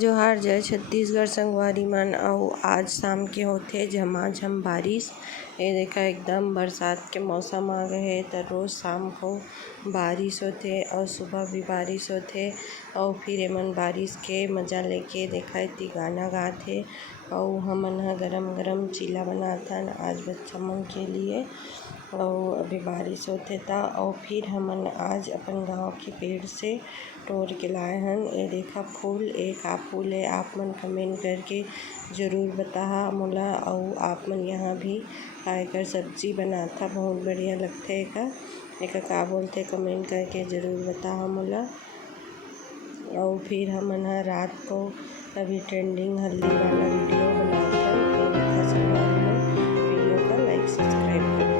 जोहार जय छत्तीसगढ़ संगवारी मन। अउ आज शाम के होथे झमाझम बारिश। ये देखा एकदम बरसात के मौसम आ गए हे त रोज शाम को बारिश होथे और सुबह भी बारिश होथे। और फिर एमन बारिश के मजा लेके देखा इति गाना गात हे। अउ हमन ह गरम गरम चीला बनाथन आज बच्चा मन के लिए। और अभी बारिश होथे ता और फिर हमन आज अपन गाँव के पेड़ से तोड़ के लाए हन। ये देखा फूल ए का फूल है, आप मन कमेंट करके ज़रूर बताहा मोला। अउ आप मन यहाँ भी एकर सब्जी बनाथा, बहुत बढ़िया लगथे एका का बोलथे कमेंट करके ज़रूर बताहा मोला। और फिर हमन ह रात को अभी ट्रेंडिंग हल्दी वाला वीडियो बनाथन। वीडियो का लाइक सब्सक्राइब कर